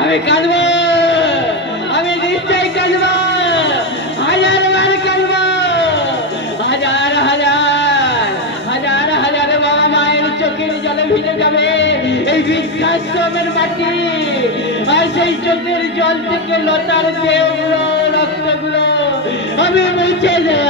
আমি কাঁদবো, আমি নিশ্চয়ই কাঁদবো, হাজার বার কাঁদবো, হাজার হাজার হাজার হাজার বাবা মায়ের চোখের জলে ভিজে যাবে এই বৃদ্ধাশ্রমের মাটি। আর সেই চোখের জল থেকে লতার দেহগুলো রক্তগুলো আমি মুছে দেব।